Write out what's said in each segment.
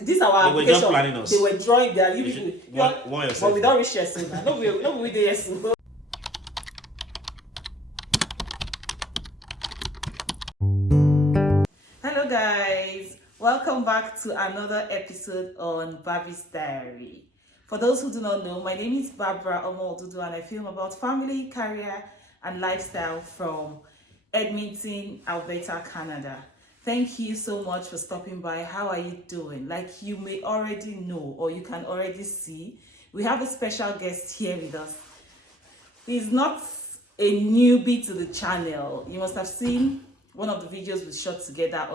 this our They were just planning us. They were drawing their but we don't reach there soon. No, we there soon. Hello guys, welcome back to another episode on Barbie's Diary. For those who do not know, my name is Barbara Omodudu and I film about family, career and lifestyle from Edmonton, Alberta, Canada. Thank you so much for stopping by. How are you doing? Like you may already know or you can already see, we have a special guest here with us. He's not a newbie to the channel. You must have seen one of the videos we shot together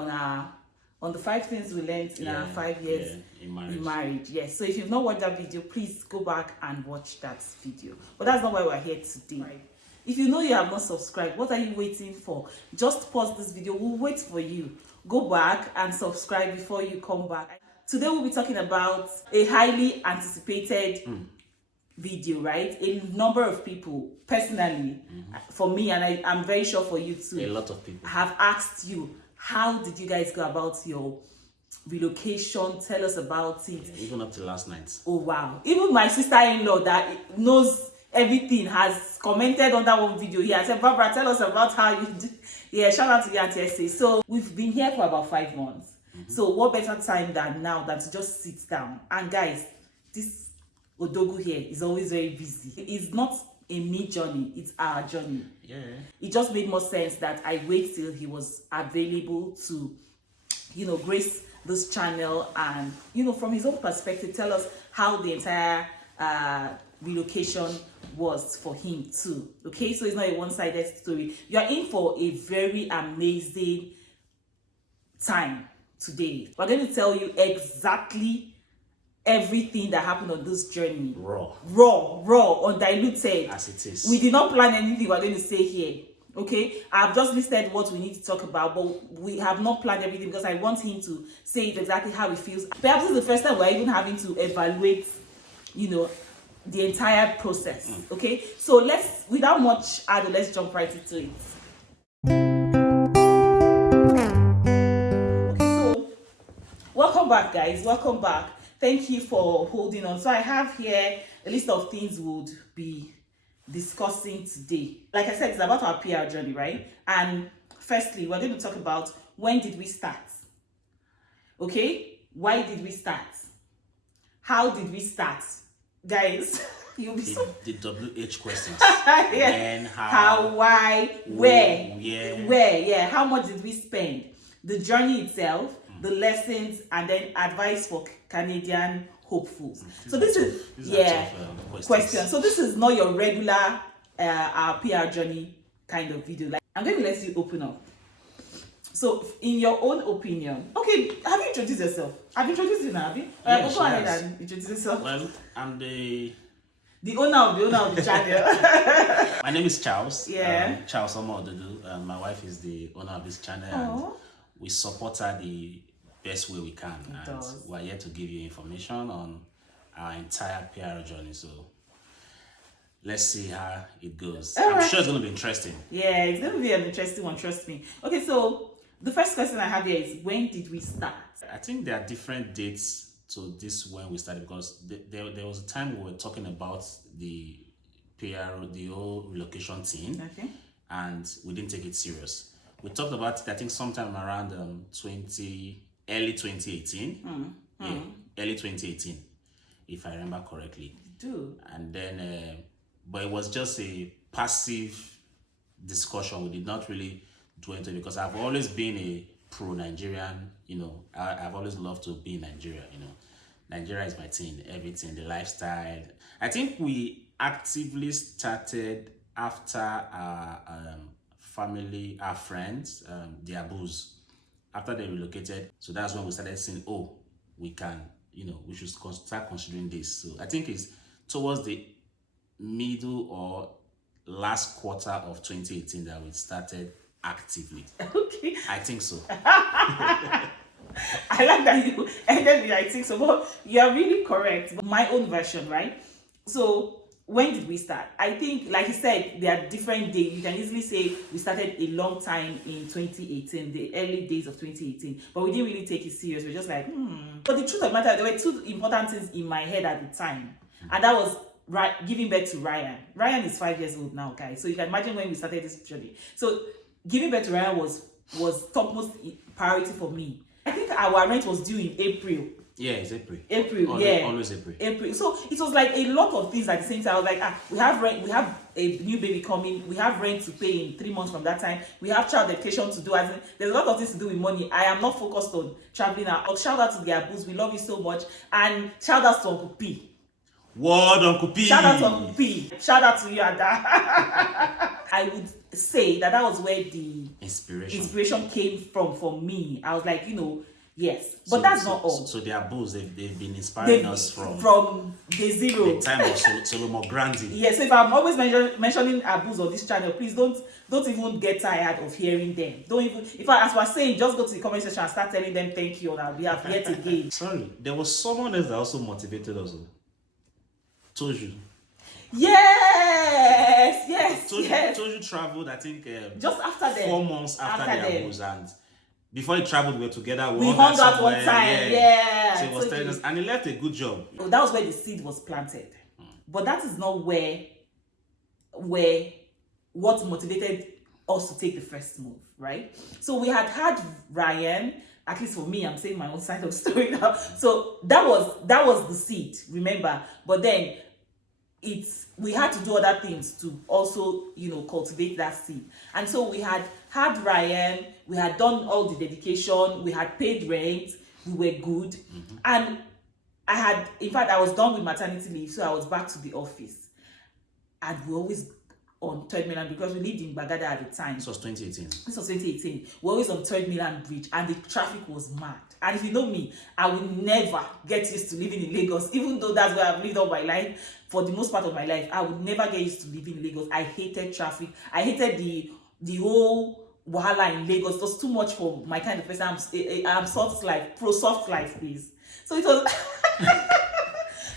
on the 5 things we learned in our 5 years in marriage. Yes. So if you've not watched that video, please go back and watch that video. But that's not why we're here today. Right. If you know you have not subscribed, what are you waiting for? Just pause this video. We'll wait for you. Go back and subscribe before you come back. Today we'll be talking about a highly anticipated video, right? A number of people, personally, for me, and I'm very sure for you too, a lot of people have asked you, how did you guys go about your relocation? Tell us about it. Even up to last night. Oh wow. Even my sister-in-law that knows everything has commented on that one video here. I said, Barbara, tell us about how you did. Yeah, shout out to you and TSA. So we've been here for about 5 months. So what better time than now than to just sit down? And guys, this Odogu here is always very busy. It's not a me journey, it's our journey. Yeah. It just made more sense that I wait till he was available to, grace this channel and, from his own perspective, tell us how the entire relocation was for him too. Okay, so it's not a one-sided story. You are in for a very amazing time today. We're going to tell you exactly everything that happened on this journey. Raw, undiluted. as it is. We did not plan anything we're going to say here. Okay, I've just listed what we need to talk about, but we have not planned everything because I want him to say it exactly how he feels. Perhaps it's the first time we're even having to evaluate, the entire process. Okay, so without much ado, let's jump right into it. Okay, so welcome back, guys. Welcome back. Thank you for holding on. So I have here a list of things we'll be discussing today. Like I said, it's about our PR journey, right? And firstly, we're going to talk about when did we start? Okay, why did we start? How did we start? Guys, you'll be the WH questions. Yeah. When, how, why, where, yeah. How much did we spend? The journey itself, the lessons, and then advice for Canadian hopefuls. So this is question. So this is not your regular our PR journey kind of video. Like I'm going to let you open up. So in your own opinion, okay, have you introduced yourself? Have you introduced you now, have you? Yes, go ahead and introduce yourself. Well, I'm the owner of the channel. My name is Charles. Yeah. Charles Omodudu. My wife is the owner of this channel. Aww. And we support her the best way we can. And we're here to give you information on our entire PR journey. So let's see how it goes. I'm sure it's going to be interesting. Yeah, it's going to be an interesting one, trust me. Okay, so the first question I have here is, when did we start? I think there are different dates to this when we started, because there was a time we were talking about the PR, the whole relocation thing, and we didn't take it serious. We talked about it, I think, sometime around early 2018. Yeah, early 2018, if I remember correctly. You do. And then, but it was just a passive discussion. We did not really do into it because I've always been a pro-Nigerian, I've always loved to be in Nigeria, Nigeria is my thing, everything, the lifestyle. I think we actively started after our family, our friends, the Abus, after they relocated. So that's when we started saying, oh, we can, we should start considering this. So I think it's towards the middle or last quarter of 2018 that we started actively. Okay. I think so. I like that you ended with I think so, but you're really correct. My own version, right? So when did we start? I think, like you said, there are different days. You can easily say we started a long time in 2018, the early days of 2018, but we didn't really take it serious. We're just like, But the truth of the matter, there were two important things in my head at the time, and that was giving birth to Ryan. Ryan is 5 years old now, guys. So you can imagine when we started this journey. So giving birth to Ryan was topmost priority for me. I think our rent was due in April. Yeah, it's April. April, always, yeah. Always April. April. So it was like a lot of things at the same time. I was like, we have rent, we have a new baby coming, we have rent to pay in 3 months from that time, we have child education to do. As in, there's a lot of things to do with money. I am not focused on traveling out. Shout out to the Abus, we love you so much. And shout out to Uncle P. Word Uncle P. Shout out to Uncle P. Shout out to you, Ada. I would say that was where the inspiration came from for me. I was like, yes, but that's not all. So the Abus, they've been inspiring us from day zero. The time of Solomon Grandi. Yes, so if I'm always mentioning Abus on this channel, please don't even get tired of hearing them. Don't even, as we're saying, just go to the comment section and start telling them thank you on our behalf yet again. Sorry, there was someone else that also motivated us. Toju. Yes. Toju traveled, I think, just after them. 4 months after the Abus, and before he traveled, we were together. We hung out one time, yeah. So he was telling us, and he left a good job. So that was where the seed was planted. But that is not where what motivated us to take the first move, right? So we had Ryan. At least for me, I'm saying my own side of the story now. So that was the seed, remember. But then we had to do other things to also, cultivate that seed. And so we had Ryan, we had done all the dedication, we had paid rent, we were good. And I was done with maternity leave, so I was back to the office. And we always on Third Mainland, because we lived in Bagada at the time. This was 2018. We're always on Third Mainland Bridge, and the traffic was mad. And if you know me, I will never get used to living in Lagos, even though that's where I've lived all my life. For the most part of my life, I would never get used to living in Lagos. I hated traffic. I hated the whole wahala in Lagos. It was too much for my kind of person. I'm soft life, pro soft life, please. So it was.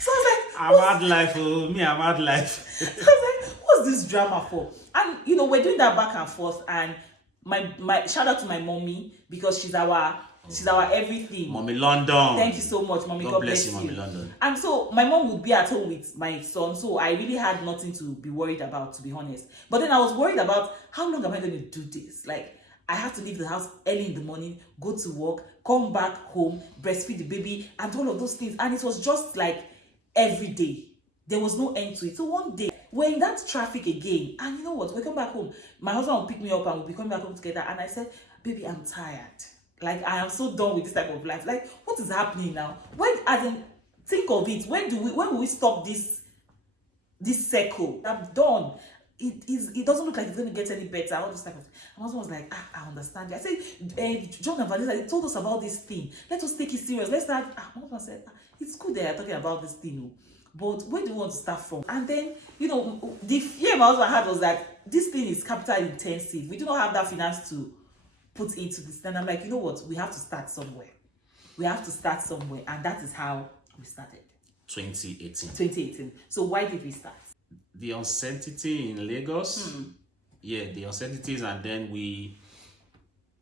So I was like, I'm hard life, I'm hard life. So I was like, what's this drama for? And we're doing that back and forth. And my shout out to my mommy, because she's our everything. Mommy London. Thank you so much, Mommy. God bless you, Mommy London. And so my mom would be at home with my son, so I really had nothing to be worried about, to be honest. But then I was worried about, how long am I going to do this? Like, I have to leave the house early in the morning, go to work, come back home, breastfeed the baby, and all of those things. And it was just like every day. There was no end to it. So one day, we're in that traffic again. And you know what? We come back home. My husband will pick me up and we'll be coming back home together. And I said, baby, I'm tired. Like, I am so done with this type of life. Like, what is happening now? Think of it. When will we stop this circle? I'm done. It doesn't look like it's going to get any better. All this type of. My husband was like, I understand you. I said, John and Vanessa, they told us about this thing. Let us take it serious. Let's start. My husband said, it's good they are talking about this thing, but where do you want to start from? And then, the fear my husband had was that this thing is capital intensive. We do not have that finance to put into this. And I'm like, you know what? We have to start somewhere. And that is how we started. 2018. So why did we start? The uncertainty in Lagos. Yeah, the uncertainties, and then we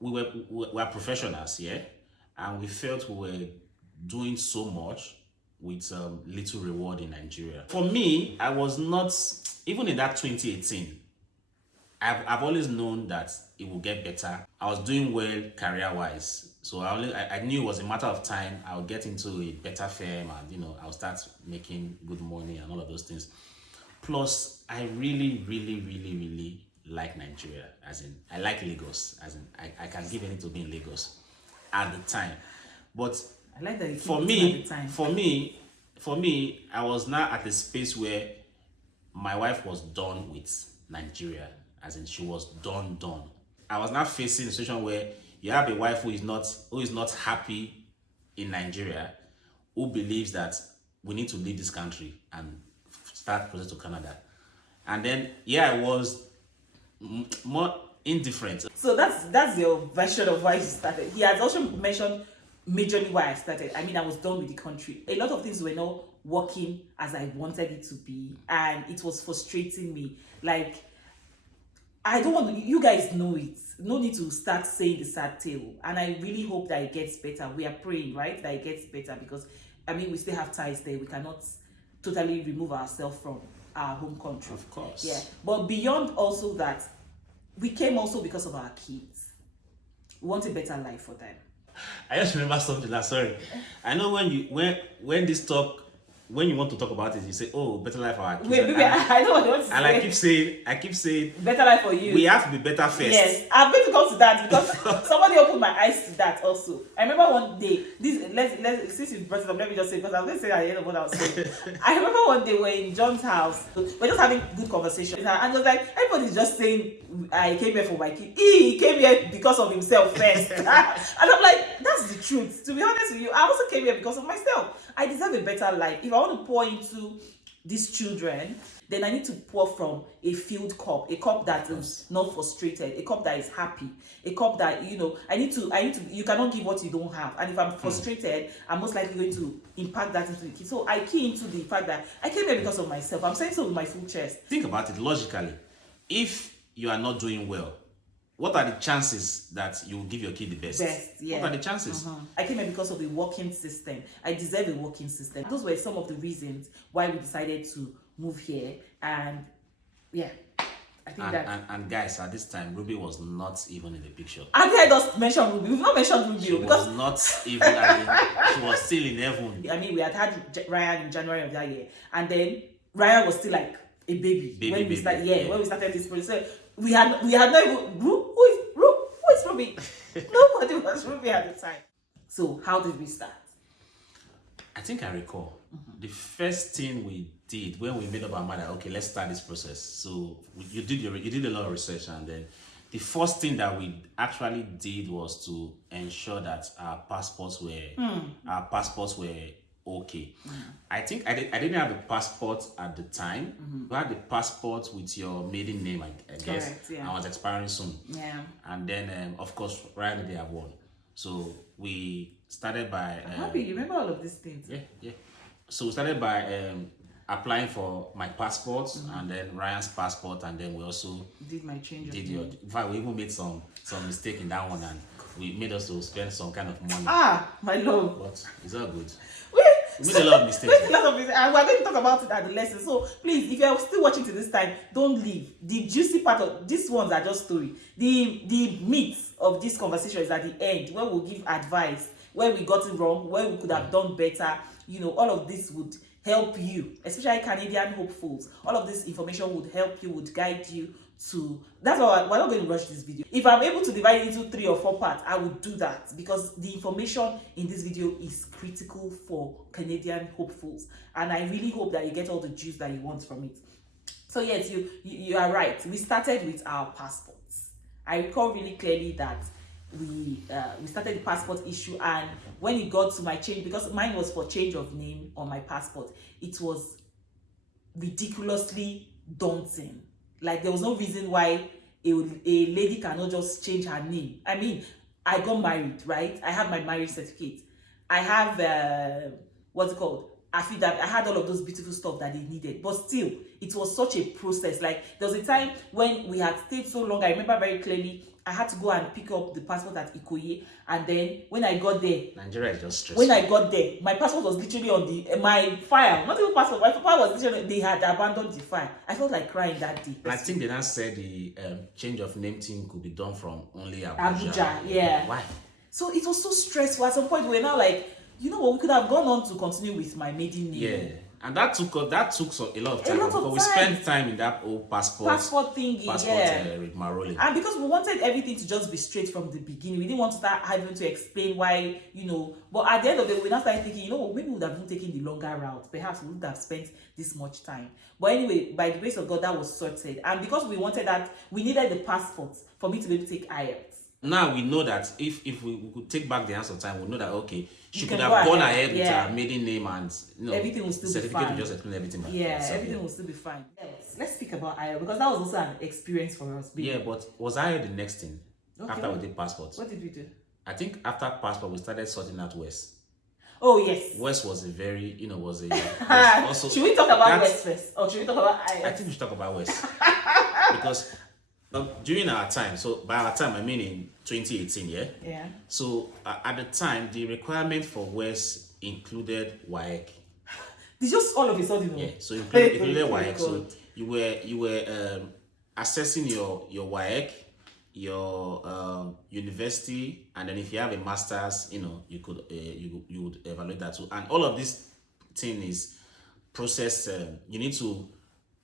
were professionals, yeah, and we felt we were doing so much with little reward in Nigeria. For me, I was not, even in that 2018, I've always known that it will get better. I was doing well career-wise, so I knew it was a matter of time. I'll get into a better firm, and I'll start making good money and all of those things. Plus, I really, really, really, really like Nigeria. As in, I like Lagos. As in, I can give anything to be in Lagos at the time. But I like that for me, I was now at a space where my wife was done with Nigeria. As in, she was done. I was now facing a situation where you have a wife who is not happy in Nigeria, who believes that we need to leave this country and start process to Canada. And then I was more indifferent. So that's your version of why you started. He has also mentioned majorly why I started. I mean, I was done with the country. A lot of things were not working as I wanted it to be, and it was frustrating me. Like, I don't want to, you guys know it. No need to start saying the sad tale. And I really hope that it gets better. We are praying, right? That it gets better because, I mean, we still have ties there. We cannot totally remove ourselves from our home country. Of course. Yeah. But beyond also that, we came also because of our kids. We want a better life for them. I just remember something. Sorry. I know when this talk, when you want to talk about it, you say, "Oh, better life for our kids." Wait, I know what you want to say. And I keep saying, better life for you. we have to be better first. Yes, I'm going to come to that because somebody opened my eyes to that also. I remember one day, let's since you brought it up, let me just say, because I was going to say at the end of what I was saying. I remember one day we're in John's house, we're just having good conversation, and it was like everybody's just saying, "I came here for my kid." He came here because of himself first, and I'm like, that's the truth. To be honest with you, I also came here because of myself. I deserve a better life. If I want to pour into these children, then I need to pour from a filled cup, a cup that is not frustrated, a cup that is happy, a cup that, I need to, you cannot give what you don't have. And if I'm frustrated, I'm most likely going to impact that into the kids. So I key into the fact that I came here because of myself. I'm saying so with my full chest. Think about it logically. If you are not doing well, what are the chances that you will give your kid the best? Yeah. What are the chances? I came here because of a working system. I deserve a working system. Those were some of the reasons why we decided to move here. And yeah, I think and guys, at this time, Ruby was not even in the picture. Have you heard us mention Ruby? We've not mentioned Ruby She because was not even. She was still in heaven. I mean, we had Ryan in January of that year, and then Ryan was still like a baby when we started. Yeah, when we started this process. So we had not even who is Ruby? Nobody was Ruby at the time. So how did we start? I think I recall the first thing we did when we made up our mind that, okay, let's start this process. So you did a lot of research, and then the first thing that we actually did was to ensure that our passports were okay. I think I didn't have a passport at the time. You had the passport with your maiden name, I guess. Correct, yeah. I was expiring soon. Yeah. And then, of course, Ryan they have one. So we started by. I'm happy you remember all of these things. Yeah. So we started by applying for my passport and then Ryan's passport, and then we also Did my change. in fact, we even made some mistake in that one, and we made us to spend some kind of money. My love. But it's all good. We made a lot of mistakes. And we're going to talk about it at the lesson. So please, if you're still watching to this time, don't leave. The juicy part of these ones are just story. The meat of this conversation is at the end, where we'll give advice, where we got it wrong, where we could have done better. All of this would help you, especially Canadian hopefuls. All of this information would help you, would guide you to. That's why we're not going to rush this video. If I'm able to divide it into 3 or 4 parts, I would do that, because the information in this video is critical for Canadian hopefuls, and I really hope that you get all the juice that you want from it. So yes, you are right. We started with our passports. I recall really clearly that we started the passport issue, and when it got to my change, because mine was for change of name on my passport, it was ridiculously daunting. Like, there was no reason why a lady cannot just change her name. I mean, I got married, right? I have my marriage certificate. I have what's it called? I had all of those beautiful stuff that they needed, but still, it was such a process. Like, there was a time when we had stayed so long. I remember very clearly. I had to go and pick up the passport at Ikoyi, and then when I got there, Nigeria is just stressful. when I got there, my passport was literally on my file. Not even passport. My file was literally, they had abandoned the file. I felt like crying that day. I think they now said the change of name thing could be done from only Abuja. Abuja, yeah. Why? So it was so stressful. At some point, we were now like, you know what, we could have gone on to continue with my maiden name. Yeah. And that took a lot of time, because we spent time in that old passport thingy, yeah. rigmarole. And because we wanted everything to just be straight from the beginning, we didn't want to start having to explain why, But at the end of the day, we now started thinking, maybe we would have been taking the longer route. Perhaps we would have spent this much time. But anyway, by the grace of God, that was sorted. And because we wanted that, we needed the passport for me to be able to take IELTS. Now we know that if we could take back the hands of time, we know that, okay, she could have gone ahead with her maiden name, and everything will still be fine. Will just explain everything. Everything will still be fine. Let's speak about IELTS, because that was also an experience for us. Yeah, but was IELTS the next thing after we did passports? What did we do? I think after passport we started sorting out West. Oh yes. West was a very, was a was also. Should we talk about West first, or should we talk about IELTS? I think we should talk about West because during our time, so by our time I mean in 2018, yeah. Yeah. So at the time, the requirement for West included WAEC. It's just all of a sudden. Yeah. So included WAEC. So you were assessing your WAEC, your university, and then if you have a master's, you could you would evaluate that too. And all of this thing is processed. You need to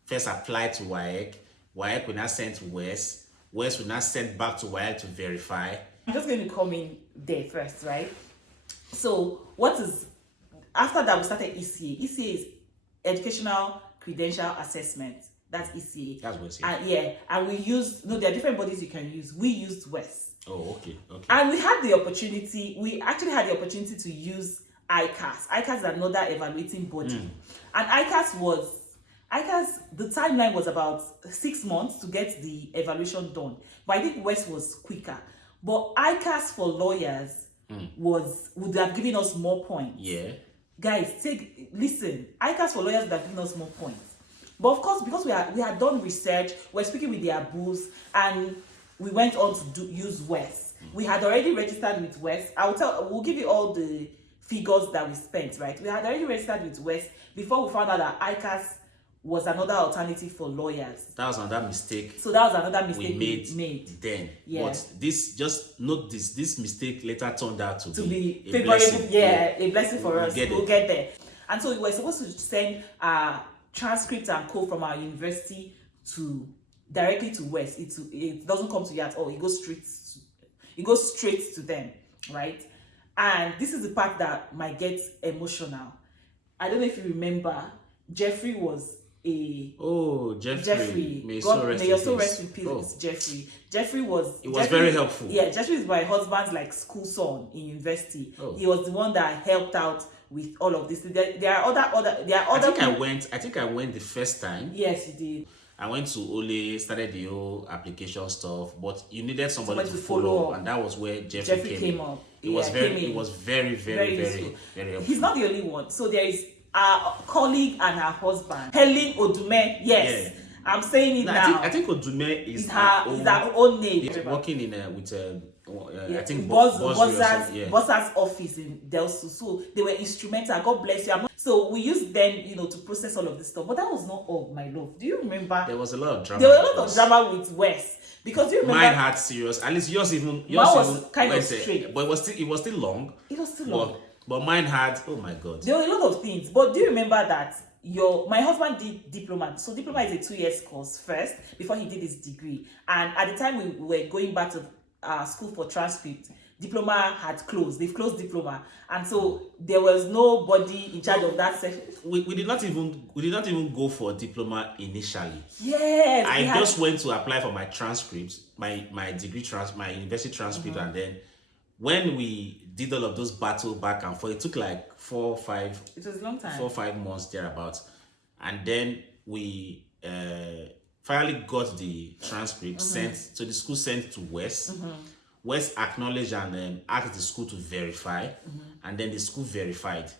first apply to WAEC. WAEC will not send to West. West will not send back to WAEC to verify. I'm just going to come in there first, right? So after that we started ECA. ECA is Educational Credential Assessment. That's ECA. That's West. Yeah. And we there are different bodies you can use. We used West. Oh, okay. And we actually had the opportunity to use ICAS. ICAS is another evaluating body. And ICAS, the timeline was about 6 months to get the evaluation done. But I think West was quicker. But ICAS for lawyers would have given us more points. Yeah. Guys, listen. ICAS for lawyers would have given us more points. But of course, because we had done research, we're speaking with their booths, and we went on to use West. We had already registered with West. We'll give you all the figures that we spent, right? We had already registered with West before we found out that ICAS was another alternative for lawyers. That was another mistake. So that was another mistake we made then. Yeah. But just note this mistake later turned out to be a favorable. blessing. Yeah, a blessing for us. We'll get there. And so we were supposed to send transcripts and code from our university directly to West. It doesn't come to you at all. It goes straight to them, right? And this is the part that might get emotional. I don't know if you remember, Jeffrey was Jeffrey. May your soul rest in peace, Jeffrey. Jeffrey was very helpful. Yeah, Jeffrey is my husband's school son in university. He was the one that helped out with all of this. There are other. I think I went the first time. Yes, you did. I went to Ole, started the whole application stuff, but you needed somebody to follow up, and that was where Jeffrey came up. It was very helpful. He's not the only one. So there is our colleague and her husband, Helen Odume. Yes, yeah. I'm saying it now. I think Odume is her own name. Working in with I think Boss's office in Delsu. So they were instrumental. God bless you. So we used them, to process all of this stuff. But that was not all, my love. Do you remember? There was a lot of drama. There were a lot of drama with West. Because you remember, mine had serious. At least yours was kind of straight, but it was still long. It was still long. But mine had, oh my God. There were a lot of things. But do you remember that my husband did diploma? So diploma is a 2 years course first before he did his degree. And at the time we were going back to school for transcript, diploma had closed. They've closed diploma, and so there was nobody in charge of that section. We did not even go for diploma initially. Yes, I just went to apply for my transcripts, my degree my university transcript, and then when we did all of those battle back and forth, it took like 4 or 5. It was a long time. 4 or 5 months thereabouts, and then we finally got the transcript sent. So the school sent to West. West acknowledged and asked the school to verify, and then the school verified.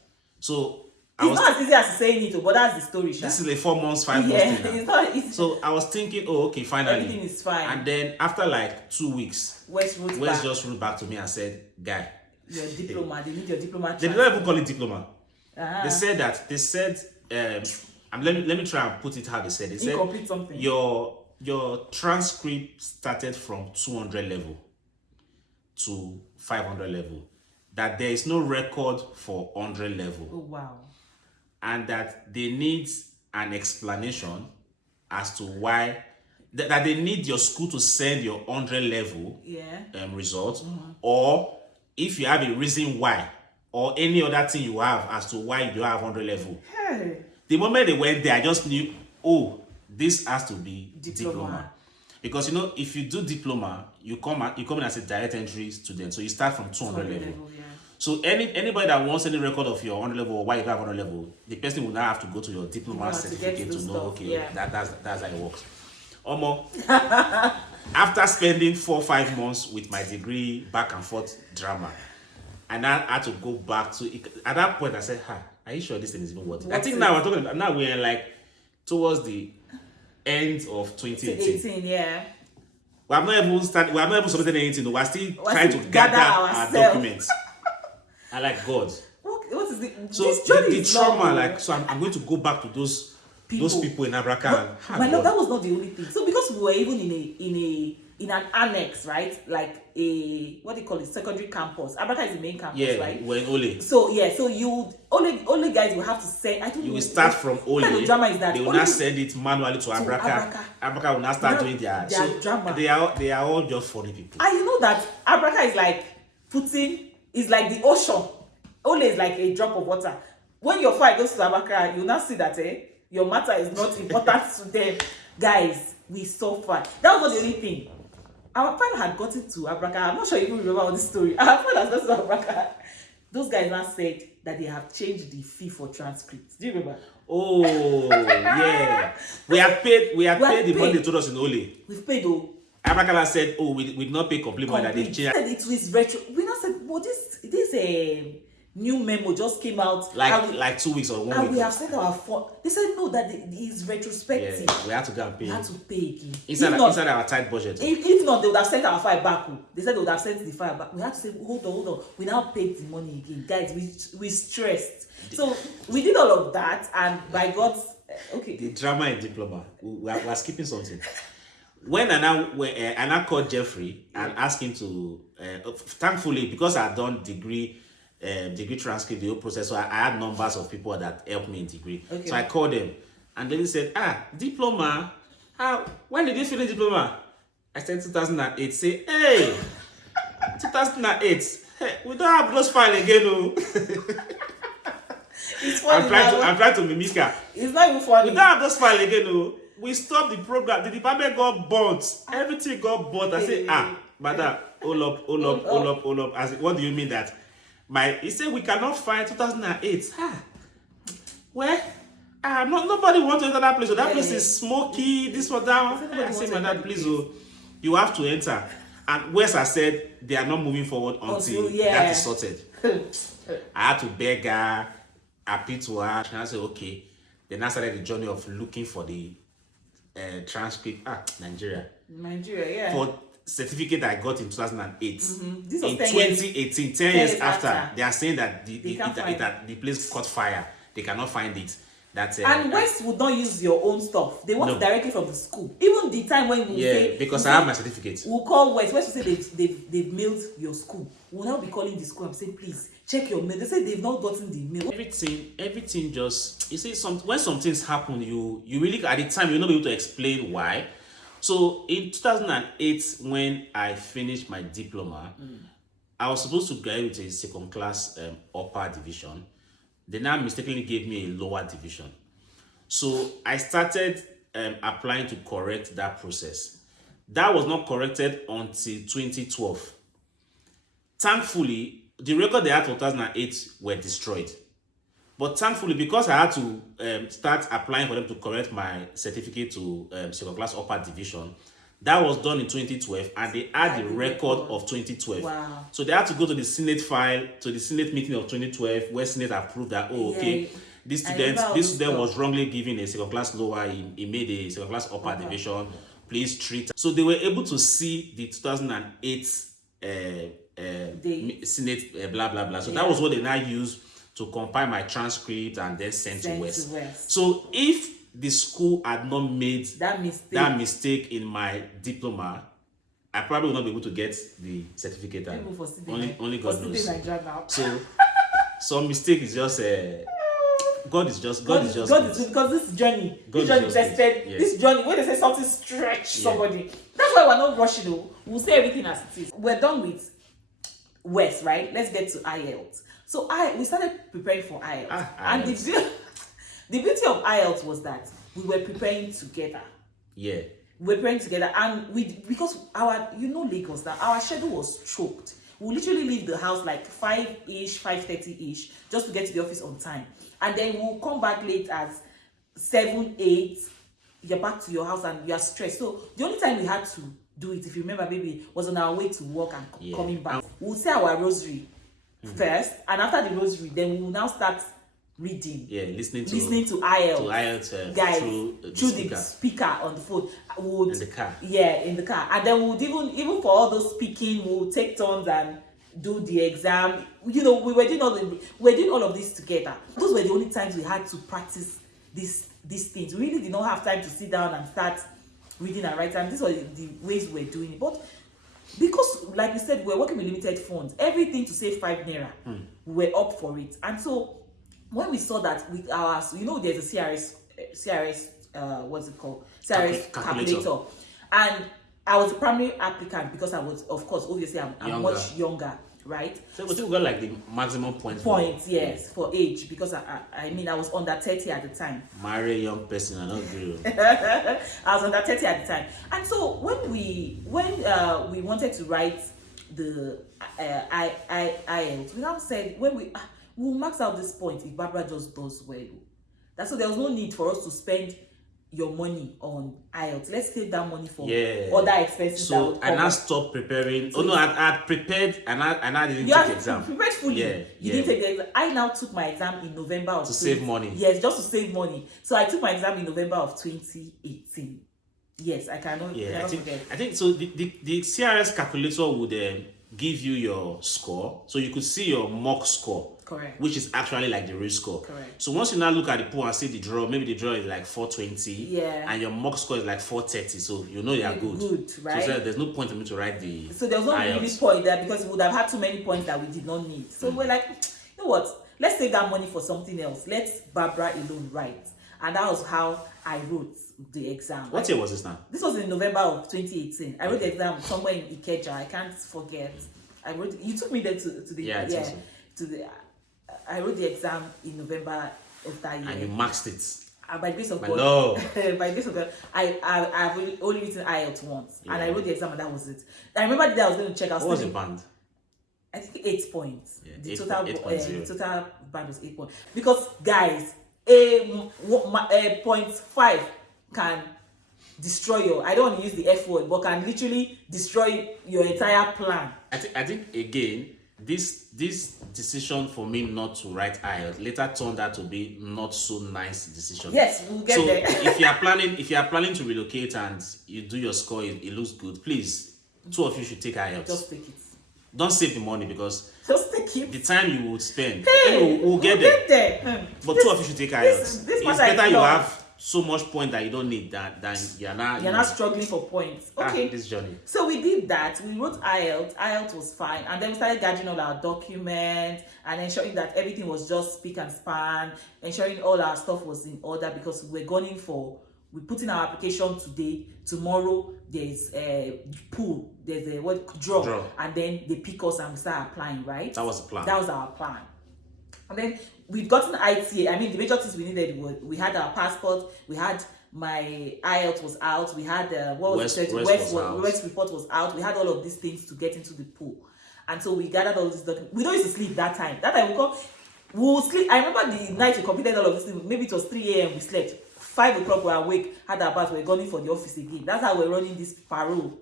So it's not as easy as saying it, but that's the story. This is like 4 months, 5 months. Yeah, it's not easy. So I was thinking, okay, finally everything is fine. And then after like 2 weeks, West just wrote back to me and said, "Guy, your diploma. They need your diploma." They did not even call it diploma. They said let me try and put it how they said. They said incomplete something. Your transcript started from 200 level to 500 level. That there is no record for 100 level. Oh wow. And that they need an explanation as to why that they need your school to send your 100 level results, or if you have a reason why, or any other thing you have as to why you don't have 100 level. Hey. The moment they went there, I just knew, this has to be diploma. Because if you do diploma, you come in as a direct entry student, so you start from 200 level. Yeah. So anybody that wants any record of your 100 level or why you have 100 level, the person will now have to go to your diploma certificate to know, that's how it works. Omo, after spending 4 or 5 months with my degree back and forth drama, and I had to go back to it. At that point I said, are you sure this thing is even worth it? I think now we're talking about, now we're like towards the end of 2018. Yeah. We have not even submitted anything. We're still trying to gather our documents. I like God. What is the So this journey the is trauma, long. like, so I'm going to go back to those people in Abraka. But, my love, that was not the only thing. So because we were even in an annex, right? Like a, what do you call it, secondary campus. Abraka is the main campus, right? We're in Ole. So yeah, so you only guys will have to send. I think You will start from Ole. What kind of drama is that? They will not send it manually to Abraka. Abraka will not start doing their drama. They are all just funny people. And you know that Abraka is like is like the ocean. Ole is like a drop of water. When your file goes to Abraka, you now see that your matter is not important to them. Guys, we suffered. That was not the only thing. Our file had gotten to Abraka. I'm not sure you even remember all this story. Our file has gotten to Abraka. Those guys now said that they have changed the fee for transcripts. Do you remember? Oh yeah. We have paid the money they told us in Ole. We've paid though. Abraka said, oh, we did not pay complete money that they changed. Said it was retro. We now said, well, this new memo just came out like 2 weeks or 1 week. And we have sent our phone. They said no, that it is retrospective. Yeah, we had to go and pay. We had to pay again. Inside our tight budget. If not, they would have sent our file back. They said they would have sent the file back. We had to say, hold on. We now paid the money again. Guys, we stressed. So we did all of that, and by God's okay. The drama in diploma. We are skipping something. When I now called Jeffrey and asked him to, thankfully, because I had done degree transcript, the whole process, so I had numbers of people that helped me in degree. Okay. So I called them, and then he said, diploma, when did you finish diploma? I said 2008. Say, hey, 2008, hey, we don't have those files again, no. It's funny. I'm trying to mimic her. It's not even funny. We don't have those files again, no. We stopped the program. The department got burnt. Everything got burnt. I said, madam, hold up. I said, what do you mean that? He said we cannot find 2008. Where? Nobody wants to enter that place. So that place is smoky. This one down. I said, madam, please, you have to enter. And Wes has said they are not moving forward until that is sorted. I had to beg her, appeal to her, and I said, okay. Then I started the journey of looking for the transcript. Nigeria, yeah. For certificate I got in 2008. Mm-hmm. In 2018, 10 years after, they are saying that the place caught fire. They cannot find it. And West would not use your own stuff. They want it directly from the school. Even the time when we say, because I have my certificate. We'll call West will say they've mailed your school. We'll now be calling the school and say, please check your mail. They say they've not gotten the mail. Everything just, you see, when some things happen, you really, at the time, you're not able to explain why. So in 2008, when I finished my diploma, I was supposed to graduate with a second class upper division. They now mistakenly gave me a lower division. So I started applying to correct that process. That was not corrected until 2012. Thankfully, the record they had for 2008 were destroyed. But thankfully, because I had to start applying for them to correct my certificate to second class upper division, that was done in 2012, and they had the record of 2012. Wow. So they had to go to the Senate file, to the Senate meeting of 2012, where Senate approved that, this student was wrongly given a second class lower, he made a second class upper division, please treat. So they were able to see the 2008 Senate blah blah blah. So that was what they now used to compile my transcript and then send to West. So if the school had not made that mistake in my diploma, I probably would not be able to get the certificate. Only God knows. So some mistake is just God is just because this journey tested. Yes. This journey, when they say something stretch somebody, that's why we're not rushing though. We'll say everything as it is. We're done with West, right? Let's get to IELTS. So we started preparing for IELTS. And the beauty of IELTS was that we were preparing together. Yeah. We were preparing together, and because Lagos, that our schedule was choked. We literally leave the house like 5-ish, 5:30-ish, just to get to the office on time. And then we'll come back late at 7, 8, you're back to your house and you're stressed. So the only time we had to do it, if you remember, baby, was on our way to work and coming back. We'll say our rosary first, and after the rosary, then we will now start reading. Yeah, listening to IELTS. To IELTS guys through the speaker on the phone. Would, in the car. Yeah, in the car. And then we would even for all those speaking, we would take turns and do the exam. You know, we were doing all of this together. Those were the only times we had to practice these things. We really did not have time to sit down and start reading and writing. And these were the ways we were doing it. But because, like we said, we're working with limited funds, everything to save 5 naira, we were up for it. And so when we saw that with our, you know, there's a CRS, what's it called? CRS calculator. And I was a primary applicant because I was, of course, obviously I'm much younger, right? So we still got like the maximum points. Yes, for age, because I mean I was under 30 at the time. Marry a young person and not grow. I was under 30 at the time. And so when we wanted to write the IELTS, we now said we'll max out this point if Barbara just does well. That's so there was no need for us to spend your money on IELTS. Let's save that money for other expenses. So I now stopped preparing. So I prepared and I didn't take the exam. You prepared fully. You didn't take the exam. I now took my exam in November of save money. Yes, just to save money. So I took my exam in November of 2018. Yes, I cannot. Yeah, I think so. The CRS calculator would give you your score, so you could see your mock score. Correct. Which is actually like the real score. Correct. So once you now look at the pool and see the draw, maybe the draw is like 420. Yeah. And your mock score is like 430. So you know you're good. Good, right? So there's no point for me to write the. So there was no really point there because we would have had too many points that we did not need. So we're like, you know what? Let's save that money for something else. Let's Barbara alone write. And that was how I wrote the exam. What year was this now? This was in November of 2018. I wrote the exam somewhere in Ikeja. I can't forget. I wrote. You took me there to the to the. I wrote the exam in November of that year. And you maxed it. By the grace of God. No. By the grace of God, I've only written IELTS once, and I wrote the exam, and that was it. I remember the day I was going to check. What was the band? I think 8 points. Yeah, the 8, total 8.0. total band was 8 points. Because guys, a 0.5 can destroy your. I don't want to use the F word, but can literally destroy your entire plan. I think again. This decision for me not to write IELTS later turned out to be not so nice decision. Yes, we'll get there. if you are planning to relocate and you do your score, it looks good. Please, 2 of you should take IELTS. Just take it. Don't save the money because just take it. The time you would spend. Hey, we'll get there. But 2 of you should take IELTS. It's better you have so much point that you don't need than you're not struggling for points. Okay. This journey. So we did that. We wrote IELTS. IELTS was fine, and then we started gathering all our documents and ensuring that everything was just speak and span, ensuring all our stuff was in order because we put in our application today. Tomorrow there's a pool. There's a draw, and then they pick us and we start applying. Right. That was the plan. That was our plan. And then we've gotten ITA. I mean, the major things we needed were we had our passport, we had my IELTS was out, we had West report was out, we had all of these things to get into the pool. And so we gathered all these documents. We don't used to sleep that time. That time we will sleep. I remember the night we completed all of this thing. Maybe it was 3 a.m. we slept. 5 o'clock we were awake, had our bath, we were going for the office again. That's how we're running this parole.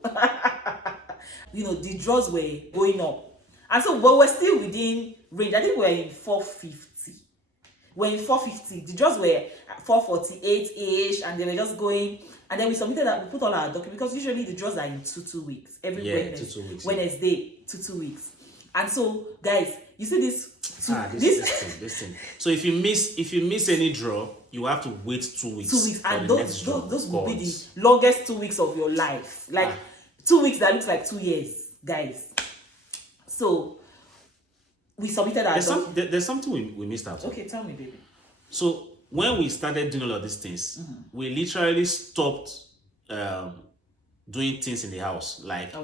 You know, the draws were going up. And so, but we're still within range. I think we're in 450. We're in 450. The draws were 448-ish, and they were just going. And then we submitted that. We put all our documents because usually the draws are in 2 weeks. Every Wednesday, 2 weeks. And so, guys, you see this thing. So if you miss any draw, you have to wait 2 weeks. 2 weeks, and those will be the longest 2 weeks of your life. Like 2 weeks that looks like 2 years, guys. So we submitted our there's something we missed out. Okay, tell me, baby. So when we started doing all of these things, we literally stopped doing things in the house. Like,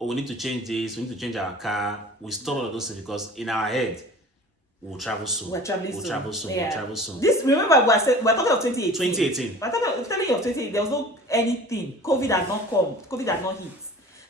we need to change this, we need to change our car. We stopped all of those things because in our head, we'll travel soon. We'll travel soon. This, remember, we're talking of 2018. 2018. We're telling you of 2018. There was no anything. COVID had not come. COVID had not hit.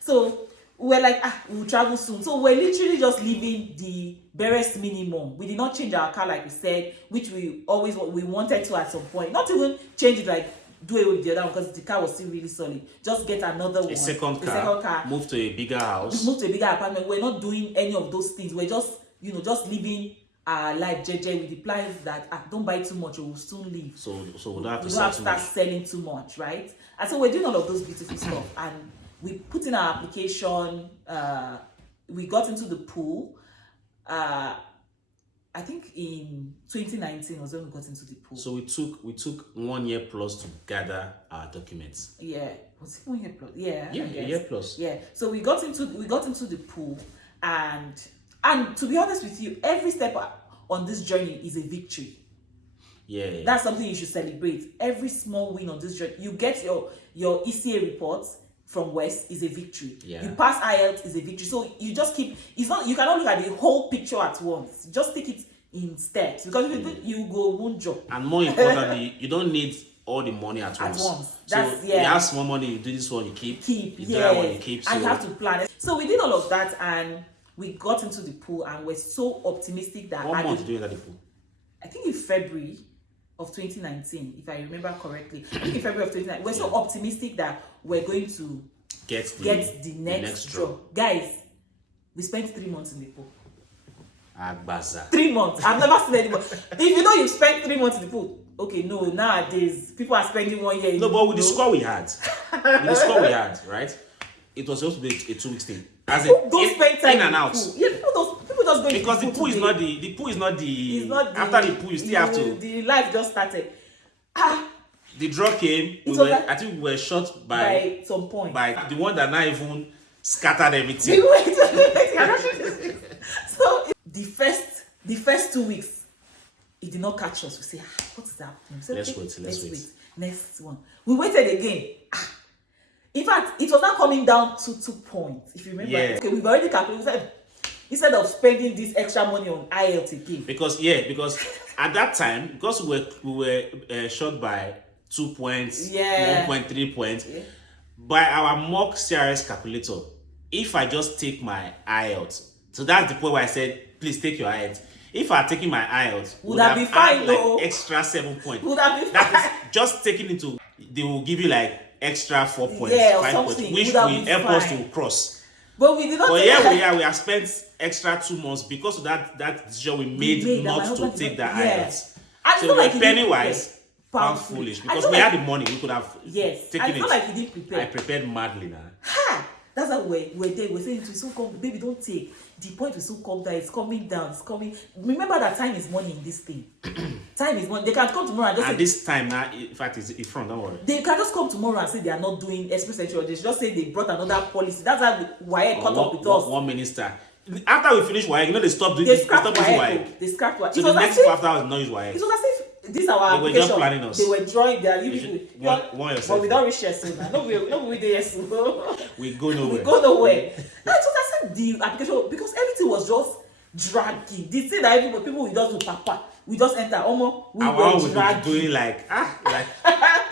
So we're like, we'll travel soon. So we're literally just leaving the barest minimum. We did not change our car like we said, which we wanted to at some point. Not even change it like do away with the other one because the car was still really solid. Just get another one. A second car. Move to a bigger house. Move to a bigger apartment. We're not doing any of those things. We're just, just living our life jeje with the plans that don't buy too much or we'll soon leave. So we don't have to we don't have to start selling too much, right? And so we're doing all of those beautiful stuff. And we put in our application. We got into the pool. I think in 2019 was when we got into the pool. So we took 1 year plus to gather our documents. Yeah, was it 1 year plus? Yeah, a year plus. Yeah, so we got into the pool, and to be honest with you, every step on this journey is a victory. Yeah, that's something you should celebrate. Every small win on this journey, you get your ECA reports from West is a victory. Yeah. You pass IELTS is a victory. So you just keep, it's not, you cannot look at the whole picture at once. Just take it in steps, because if you go one job. And more importantly, you don't need all the money at once. That's, so you have small money, you do this one, you keep you do that one, you keep. So and you have to plan it. So we did all of that, and we got into the pool, and we're so optimistic that what month did you enter the pool? I think in February of 2019, if I remember correctly. I think in February of 2019, we're so optimistic that we're going to get the next draw. Guys, we spent 3 months in the pool. Agbaza. 3 months. I've never seen anyone. If you know you've spent 3 months in the pool, okay, no, nowadays people are spending 1 year. No, but with the score we had, right? It was supposed to be a 2 week thing. As don't spend time in and out. Yeah, people just go because the pool is not the after the pool you still have to. The life just started. The draw came. I think we were shot by some point. By the one that not even scattered everything. So the first 2 weeks, it did not catch us. We say, what is happening? So, let's wait. Next one. We waited again. In fact, it was not coming down to 2 points. If you remember, okay, we've already calculated. Instead of spending this extra money on IELTS again. Because at that time, because we were short by 2 points, 1.3 points, by our mock CRS calculator, if I just take my IELTS, so that's the point where I said, please take your IELTS. If I had taken my IELTS, would have been fine, like extra 7 points. Would have been fine. That is just taking into, they will give you like extra 4 points, 5 points, which will help us to cross. But we did not. But we have spent extra 2 months because of that decision we made not to take the IELTS. So we're penny wise, pound foolish, because we had the money, we could have taken it. Like he didn't prepare. I prepared madly now. That's how we're there. We're saying to so come, baby, don't take. The point will soon come down. It's coming down. It's coming. Remember that time is money in this thing. Time is money. They can come tomorrow and just say, this time now, in fact, it's in front. Don't worry. They can just come tomorrow and say they are not doing express entry, or they just say they brought another policy. That's how WAEC caught up with us. One minister. After we finish WAEC, they stopped doing WAEC. They scrapped WAEC. So the next 2 after was not use WAEC. It was as if this our they were just planning us. They were drawing their but we don't reach here soon. No, we there soon. We go nowhere. We go nowhere. That's what I said. The application, because everything was just dragging. They say that people will just do papa. We just enter. We were dragging. Doing like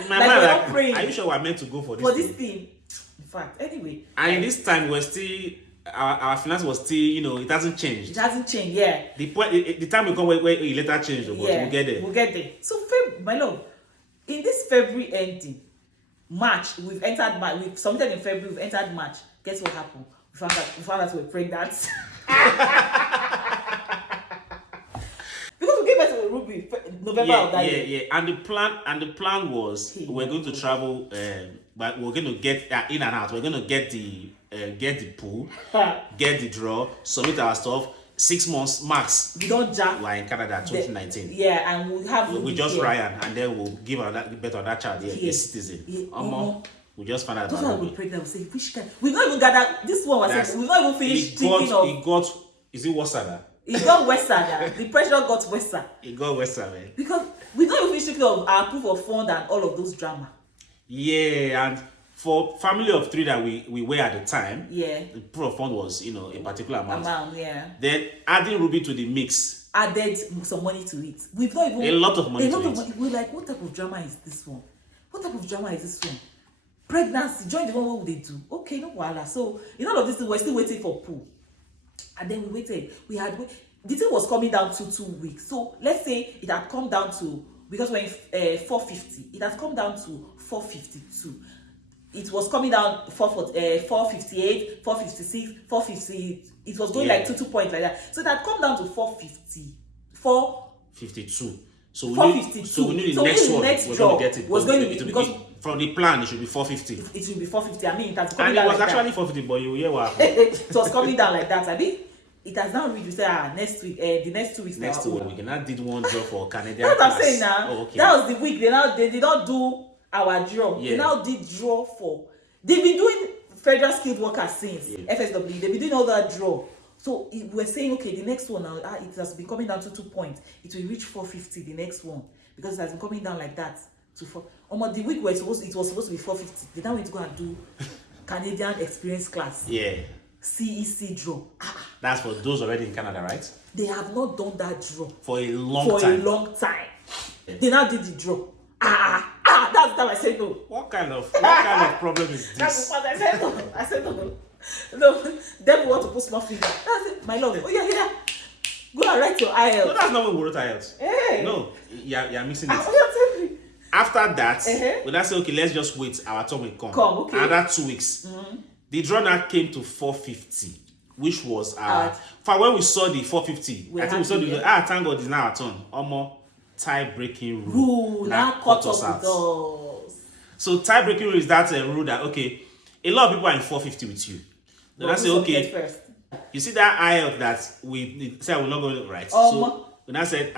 in my mind, like, are you sure we're meant to go for this thing? In fact, anyway. And in this time, we're still. Our finance was still, it hasn't changed. It hasn't changed, yeah. The time we come where it later changed, but we'll get there. We'll get there. So, my love, in this February ending, March, we've entered March. We've submitted in February, we've entered March. Guess what happened? We found out we're pregnant. Because we gave birth to Ruby November of that year. Yeah. And the plan was we're going to travel, but we're going to get in and out. We're going to get the pool, get the draw, submit our stuff. 6 months max. We don't jump. We're in Canada 2019. And we'll have. We just Ryan, and then we'll give birth on that child. A citizen. We just found out. Those are we pregnant. We say which kind. We not even gather. This one was. We not even finished thinking of. It got. Is it Wasada? It got Western. The pressure got Western. It got Western, man. Because we not even finished thinking of our proof of fund and all of those drama. Yeah, and for family of 3 that we were at the time, the proof of fund was a particular amount. Then adding Ruby to the mix added some money to it. We've not even a lot of money. We're like, what type of drama is this one? What type of drama is this one? Pregnancy, join the one. What would they do? Okay, no voila. So in all of this, we're still waiting for pool, and then we waited. The thing was coming down to 2 weeks. So let's say it had come down to because we're in 450, it has come down to 452. It was coming down 458, 456, 450. It was going like 2 points like that. So it had come down to 450, 52. So we 452. knew, so we knew the So we next knew the one next was draw going to get it. was going to be- it will because- from the plan, it should be 450. It should be 450. I mean, it has come And it down was like actually that. 450, but you hear what happened. It was coming down like that. I mean, it has now reached. We say, next week, the next 2 weeks. Next now, week, we can now did one draw for Canadian That's what I'm class. saying now. Oh, okay. That was the week. They did not do our draw. Yeah. They now did draw for. They've been doing federal skilled workers since FSW. They've been doing all that draw. So we're saying, okay, the next one now, it has been coming down to 2 points. It will reach 450, the next one, because it has been coming down like that to 4. Almost the week it was supposed to be 450. They now went to go and do Canadian experience class. Yeah. CEC draw. That's for those already in Canada, right? They have not done that draw For a long time. They now did the draw. That's the time I said no. What kind of problem is That's this? the part I said no. No, them want to put small finger. That's it, my love. Oh yeah. Go and write your IELTS. No, that's not what we wrote IELTS. Hey. No, you're missing it. Oh, yeah, tell me. After that, we now say, okay, let's just wait. Our turn will come. Okay. Another 2 weeks. The draw now came to 450, which was for when we saw the 450. I think we saw thank God it's now our turn. Tie-breaking rule now cut cut us off out. with us. So tie-breaking rule is that rule that, okay, a lot of people are in 450 with you. Then I say, okay, first. you see that IELTS that we said we're not going to write. So when I said,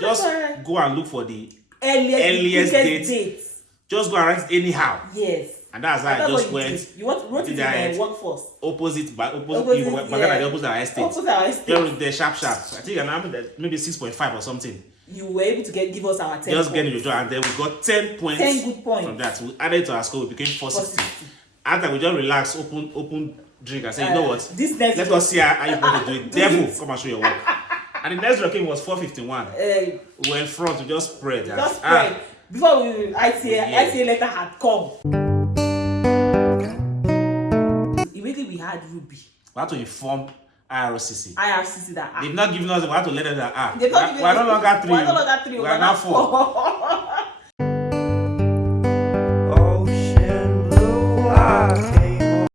just go and look for the earliest date. Just go and write it anyhow. Yes. And that's how I just went. You wrote it in the workforce. Opposite the opposite our estate. Opposite our estate. Just the sharp. I think maybe 6.5 or something. You were able to give us our 10 Just get in the draw, and then we got 10 points. 10 good points. From that. We added to our score, we became 460. After we just relax, open drink and say, you know what? Let us see how you want to do it. Devil, come and show your work. And the next draw came was 451. We were in front, we just spread. Just spread. Before ICA letter had come. Immediately we had Ruby. We had to inform IRCC that they've not given us. We have to let them that we're no longer 3. We're no longer 3. We are now 4.